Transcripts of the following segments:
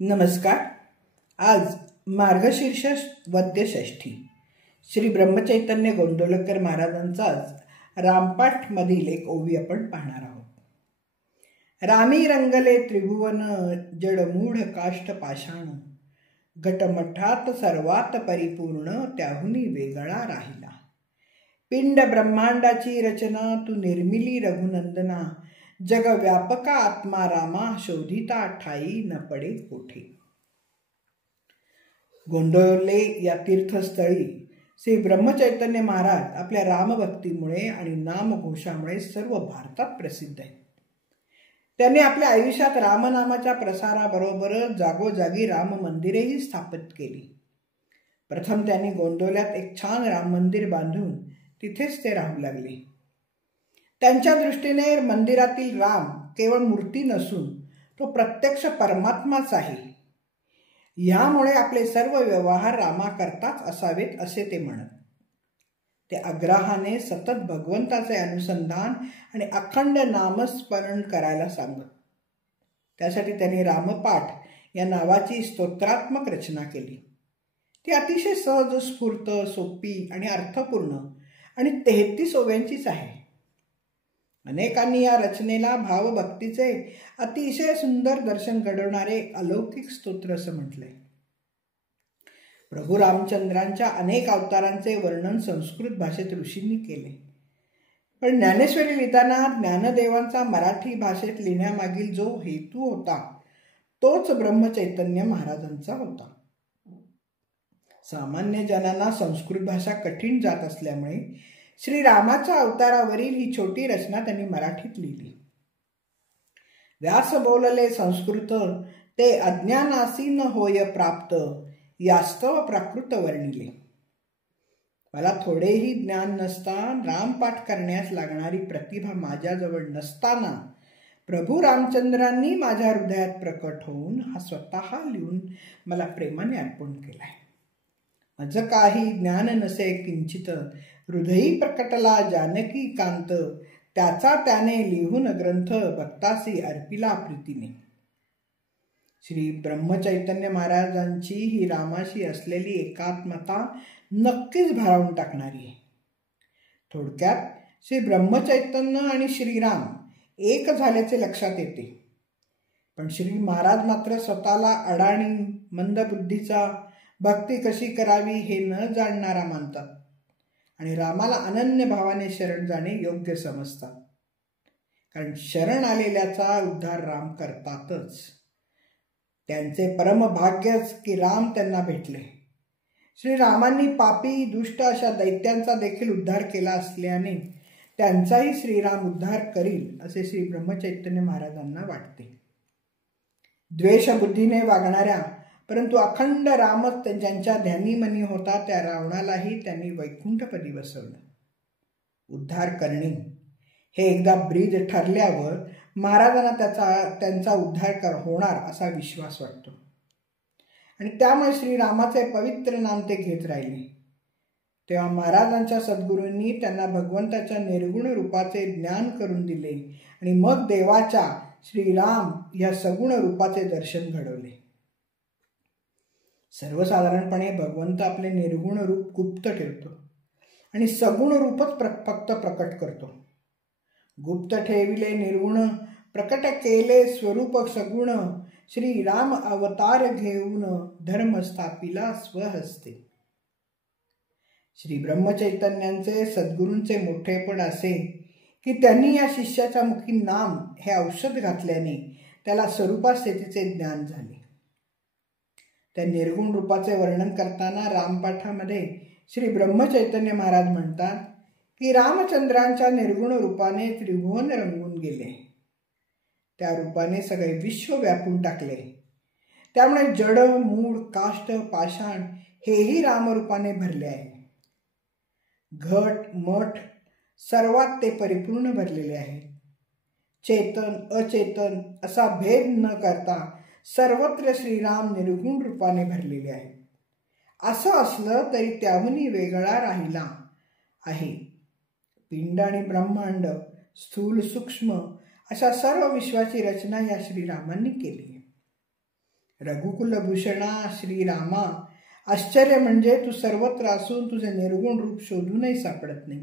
नमस्कार. आज मार्गशीर्ष वद्य षष्ठी श्री ब्रह्मचैतन्य गोंदवलेकर महाराजांचाच रामपाठ मधील एक ओवी आपण पाहणार आहोत. रामी रंगले त्रिभुवन जडमूढ काष्ठ पाषाण, घटमठात सर्वात परिपूर्ण त्याहुनी वेगळा राहिला. पिंड ब्रह्मांडाची रचना तू निर्मिली रघुनंदना, जग व्यापका आत्मा रामा शोधिता ठाई न पडे कोठे. गोंदवले या तीर्थस्थळी श्री ब्रह्मचैतन्य महाराज आपल्या रामभक्तीमुळे आणि नामघोषामुळे सर्व भारतात प्रसिद्ध आहेत. त्यांनी आपल्या आयुष्यात रामनामाच्या प्रसाराबरोबरच जागोजागी राम मंदिरेही स्थापित केली. प्रथम त्यांनी गोंदवल्यात एक छान राम मंदिर बांधून तिथेच ते राहू लागले. त्यांच्या दृष्टीने मंदिरातील राम केवळ मूर्ती नसून तो प्रत्यक्ष परमात्माच आहे. यामुळे आपले सर्व व्यवहार रामाकरताच असावेत असे ते म्हणत. ते आग्रहाने सतत भगवंताचे अनुसंधान आणि अखंड नामस्मरण करायला सांगत. त्यासाठी त्यांनी रामपाठ या नावाची स्तोत्रात्मक रचना केली. ती अतिशय सहज, स्फूर्त, सोपी आणि अर्थपूर्ण आणि 33 ओव्यांचीच आहे. अनेकांनी या रचनेला भावभक्तीचे अतिशय सुंदर दर्शन घडवणारे अलौकिक स्तोत्र असं म्हटलंय. प्रभू रामचंद्रांच्या अनेक अवतारांचे वर्णन संस्कृत भाषेत ऋषींनी केले. पण ज्ञानेश्वरी लिहिताना ज्ञानदेवांचा मराठी भाषेत लिहिण्यामागील जो हेतू होता तोच ब्रह्मचैतन्य महाराजांचा होता. सामान्य जनांना संस्कृत भाषा कठीण जात असल्यामुळे श्रीरामाच्या अवतारावरील ही छोटी रचना त्यांनी मराठीत लिहिली. व्यास बोलले संस्कृत, ते अज्ञानासी न होय प्राप्त, यास्तव प्राकृत वर्णिले. मला थोडेही ज्ञान नसता, रामपाठ करण्यास लागणारी प्रतिभा माझ्याजवळ नसताना प्रभू रामचंद्रांनी माझ्या हृदयात प्रकट होऊन हा स्वतः लिहून मला प्रेमाने अर्पण केलाय. माझं काही ज्ञान नसे किंचित, हृदयी प्रकटला जानकी कांत, त्याचा त्याने लिहून ग्रंथ भक्तासी अर्पिला प्रीतीने. श्री ब्रह्मचैतन्य महाराजांची ही रामाशी असलेली एकात्मता नक्कीच भारावून टाकणारी आहे. थोडक्यात श्री ब्रह्मचैतन्य आणि श्रीराम एक झाल्याचे लक्षात येते. पण श्री महाराज मात्र स्वतःला अडाणी, मंदबुद्धीचा, भक्ती कशी करावी हे न जाणणारा मानतात आणि रामाला अनन्य भावाने शरण जाणे योग्य समजतात. कारण शरण आलेल्याचा उद्धार राम करतातच. त्यांचे परमभाग्यच की राम त्यांना भेटले. श्रीरामांनी पापी, दुष्ट अशा दैत्यांचा देखील उद्धार केला असल्याने त्यांचाही श्रीराम उद्धार करील असे श्री ब्रह्मचैतन्य महाराजांना वाटते. द्वेषबुद्धीने वागणाऱ्या परंतु अखंड रामच ज्यांच्या ध्यानीमनी होता त्या रावणालाही त्यांनी वैकुंठपदी बसवलं. उद्धार करणे हे एकदा ब्रीद ठरल्यावर महाराजांना त्यांचा उद्धार होणार असा विश्वास वाटतो आणि त्यामुळे श्रीरामाचे पवित्र नाम ते घेत राहिले. तेव्हा महाराजांच्या सद्गुरूंनी त्यांना भगवंताच्या निर्गुण रूपाचे ज्ञान करून दिले आणि मग देवाच्या श्रीराम या सगुण रूपाचे दर्शन घडवले. सर्वसाधारणपणे भगवंत आपले निर्गुण रूप गुप्त ठेवतो आणि सगुण रूपच फक्त प्रकट करतो. गुप्त ठेविले निर्गुण, प्रकट केले स्वरूप सगुण, श्रीराम अवतार घेऊन धर्म स्थापिला स्वहस्ते. श्री ब्रह्मचैतन्यांचे सद्गुरूंचे मोठेपण असे की त्यांनी या शिष्याच्या मुखी नाम हे औषध घातल्याने त्याला स्वरूपास्थितीचे ज्ञान झाले. त्या निर्गुण रूपाचे वर्णन करताना रामपाठामध्ये श्री ब्रह्मचैतन्य महाराज म्हणतात की रामचंद्रांच्या निर्गुण रूपाने त्रिभुवन रंगून गेले. त्या रूपाने सगळे विश्व व्यापून टाकले. त्यामुळे जड, मूळ, काष्ठ, पाषाण हेही रामरूपाने भरले आहे. घट, मठ सर्वात ते परिपूर्ण भरलेले आहे. चेतन, अचेतन असा भेद न करता सर्वत्र श्रीराम निर्गुण रूपाने भरलेले आहे. असं असलं तरी त्याहूनही वेगळा राहिला आहे. पिंड आणि ब्रह्मांड, स्थूल, सूक्ष्म अशा सर्व विश्वाची रचना या श्रीरामांनी केली. रघुकुलभूषणा श्रीरामा, आश्चर्य म्हणजे तू सर्वत्र असून तुझे निर्गुण रूप शोधूनही सापडत नाही.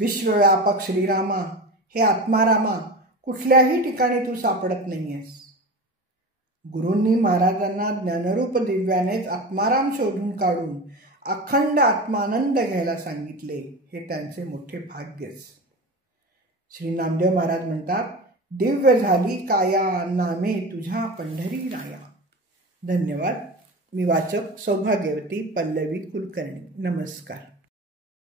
विश्वव्यापक श्रीरामा, हे आत्मारामा, कुठल्याही ठिकाणी तू सापडत नाहीयेस. गुरूंनी महाराजांना ज्ञानरूप दिव्यानेच आत्माराम शोधून काढून अखंड आत्मानंद घ्यायला सांगितले. हे त्यांचे मोठे भाग्यच. श्री नामदेव महाराज म्हणतात, दिव्य झाली काया नामे तुझ्या पंढरी राया. धन्यवाद. मी वाचक सौभाग्यवती पल्लवी कुलकर्णी. नमस्कार.